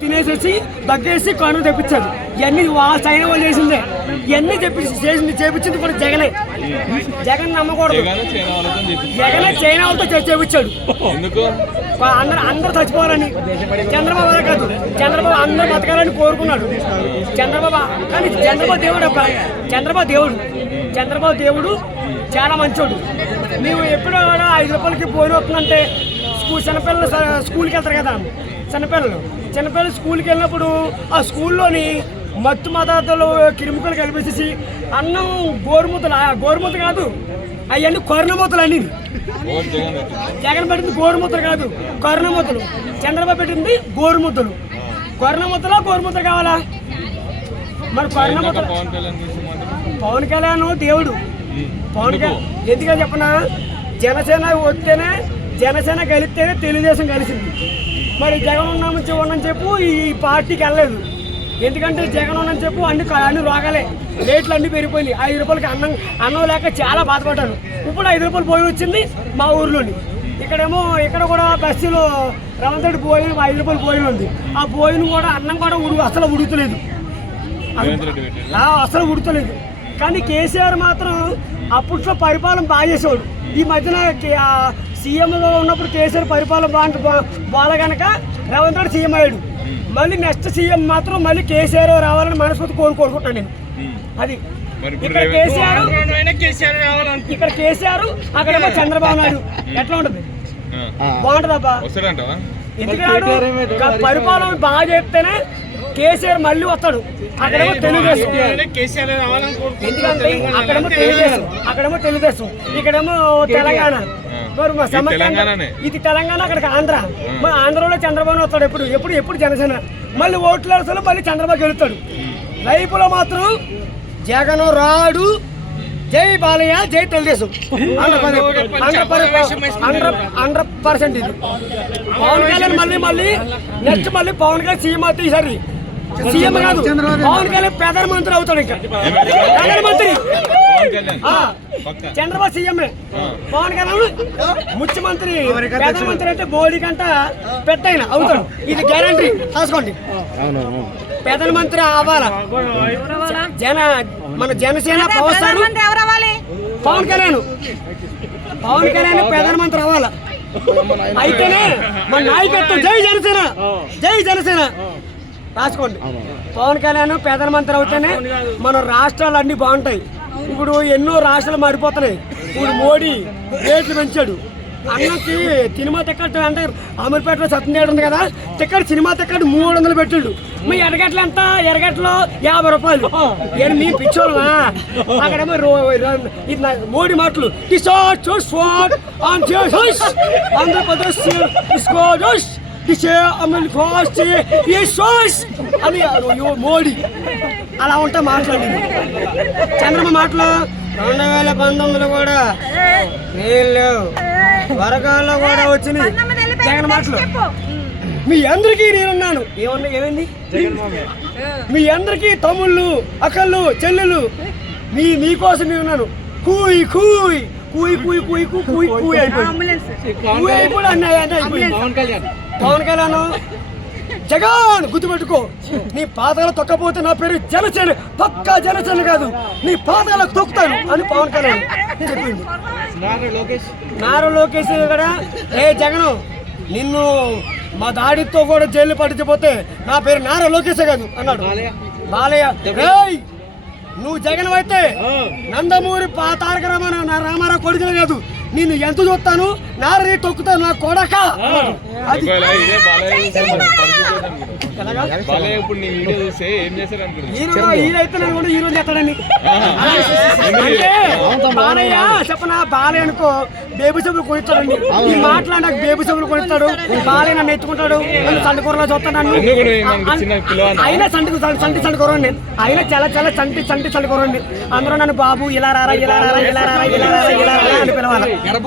తినేసేసి దగ్గేసి కాను తెప్పించారు. ఇవన్నీ చైనా వాళ్ళు చేసిందే. ఇవన్నీ చేపించింది కూడా జగనే. జగన్ నమ్మకూడదు. జగనే చైనా వాళ్ళతో చేపించాడు. అందరూ చచ్చిపోవాలని. చంద్రబాబు అలా కాదు, చంద్రబాబు అందరూ బతకాలని కోరుకున్నాడు చంద్రబాబు. కానీ చంద్రబాబు దేవుడు చాలా మంచోడు. నీవు ఎప్పుడో 5 రూపాయలకి పోయిన వస్తుందంటే చిన్నపిల్లలు స్కూల్కి వెళ్తారు కదా, చిన్నపిల్లలు స్కూల్కి వెళ్ళినప్పుడు ఆ స్కూల్లోని మత్తు మదార్థాలు కిరుముకలు కలిపేసేసి అన్నం గోరుముద్ద కాదు, అవన్నీ కొరణమూతలు అన్ని. జగన్ పెట్టింది గోరుముద్దలు కాదు, కొరణమూతలు. చంద్రబాబు పెట్టింది గోరుముద్దలు. గోరుముద్ద కావాలా మరి? కొరణమూత పవన్ కళ్యాణ్ దేవుడు. ఎందుకని చెప్పనా, జనసేన వస్తేనే, జనసేన కలిస్తేనే తెలుగుదేశం కలిసింది. మరి జగన్ ఉన్నామని చెప్పు ఈ పార్టీకి వెళ్ళలేదు. ఎందుకంటే జగన్ ఉన్నని చెప్పు అన్ని రోగాలే, రేట్లు అన్నీ పెరిగిపోయినాయి. 5 రూపాయలకి అన్నం లేక చాలా బాధపడ్డాను. ఇప్పుడు 5 రూపాయలు పోయి వచ్చింది మా ఊర్లోని. ఇక్కడ కూడా బస్సులో రవంతటి పోయిన 5 రూపాయలు పోయిన ఉంది. ఆ పోయిన కూడా అన్నం కూడా అసలు ఉడుకుతలేదు. కానీ కేసీఆర్ మాత్రం అప్పట్లో పరిపాలన బాగా చేసేవాడు. ఈ మధ్యన సీఎంగా ఉన్నప్పుడు కేసీఆర్ పరిపాలన బాగా కనుక రేవంత్ రెడ్డి సీఎం అయ్యాడు. మళ్ళీ నెక్స్ట్ సీఎం మాత్రం మళ్ళీ కేసీఆర్ రావాలని మనస్ఫూర్తి కోరుకుంటున్నాను నేను. అది ఇక్కడ కేసీఆర్ అక్కడేమో చంద్రబాబు నాయుడు. ఎట్లా ఉంటుంది? బాగుంటుందబ్బా. ఎందుకంటే పరిపాలన బాగా చేస్తేనే కేసీఆర్ మళ్ళీ వస్తాడు. అక్కడేమో తెలుగుదేశం. ఎందుకంటే అక్కడేమో తెలుగుదేశం, ఇక్కడేమో తెలంగాణ. మరి ఇది తెలంగాణ, అక్కడికి ఆంధ్ర. మరి ఆంధ్రలో చంద్రబాబు వస్తాడు. ఎప్పుడు జనసేన. మళ్ళీ ఓట్లు వేస్తాడు, మళ్ళీ చంద్రబాబు గెలుస్తాడు. లైఫ్లో మాత్రం జగన్ రాడు. జై బాలయ్య, జై తెలుగుదేశం. 100% ఇది. పవన్ కళ్యాణ్ మళ్ళీ నెక్స్ట్ పవన్ కళ్యాణ్ సీఎం అవుతుంది. ఈసారి సీఎం కాదు, పవన్ కళ్యాణ్ ప్రధానమంత్రి అవుతాడు. ఇంకా ప్రధానమంత్రి. చంద్రబాబు సీఎంఏ, పవన్ కళ్యాణ్ ముఖ్యమంత్రి. ప్రధానమంత్రి అంటే మోడీ కంట పెద్ద అవుతాడు. ఇది గ్యారంటీ రాసుకోండి. ప్రధానమంత్రి అవ్వాలా మన జనసేన పవన్ కళ్యాణ్ ప్రధానమంత్రి అవ్వాలా. అయితేనే మన నాయకత్వం. జై జనసేన రాసుకోండి. పవన్ కళ్యాణ్ ప్రధానమంత్రి అవుతేనే మన రాష్ట్రాలు అన్నీ బాగుంటాయి. ఇప్పుడు ఎన్నో రాష్ట్రాలు మారిపోతున్నాయి. ఇప్పుడు మోడీ రేట్లు పెంచాడు. అన్నకి సినిమా టికెట్ అంటే అమీర్పేటలో సత్యనారాయణ ఉంది కదా, టికెట్ సినిమా టికెట్ 300 పెట్టాడు. మీ ఎరగట్లు ఎంత? ఎరగట్లో 50 రూపాయలు. మీ పిచ్చోళ్ళమా? అక్కడేమో మోడీ మాటలు ఆంధ్రప్రదేశ్ అని మోడీ అలా ఉంటే మాట్లాడింది. చంద్రబాబు మాటలు 2019 కూడా నీళ్ళు వరగాల్లో కూడా వచ్చినాయి. జగన్ మాటలు మీ అందరికీ నేనున్నాను. ఏమైంది? మీ అందరికీ తమ్ముళ్ళు, అక్కళ్ళు, చెల్లెళ్ళు, మీకోసం నేనున్నాను. కూయ్ కూయ్ కూయ్ కూయ్ కూయ్ కూయ్ కూయ్ అయిపోయి పవన్ కళ్యాణ్ జగన్ గుర్తుపెట్టుకో. నీ పాదాలు తొక్కపోతే నా పేరు జనసేన. పక్కా జనసేన కాదు, నీ పాదాలకు తొక్కుతాను అని పవన్ కళ్యాణ్ చెప్పింది. నారా లోకేష్ కూడా జగన్ నిన్ను మా దాడితో కూడా జైలు పట్టించిపోతే నా పేరు నారా లోకేషే కాదు అన్నాడు. బాలయ్య నువ్వు జగన్ అయితే నందమూరి తారక రామారావు కొడుకులే కాదు, నేను ఎంత చూస్తాను నారీ తొక్కుతాను నా కొడక. ఈరోజు చేస్తాడని అంటే బాలయ్య చెప్పనా. బాలయ్య అనుకో బేబీ సభలు కొనిస్తాడండి. ఈ మాట్లాడి నాకు బేబీ సభలు కొనిస్తాడు. బాలయ్య నన్ను ఎత్తుకుంటాడు, నన్ను సంటికూరలో చూస్తాడు. అయినా సంటి కూరండి. అయినా చాలా సంటి కూరండి. అందరూ నన్ను బాబు ఇలా రారా అని పిలవాలి.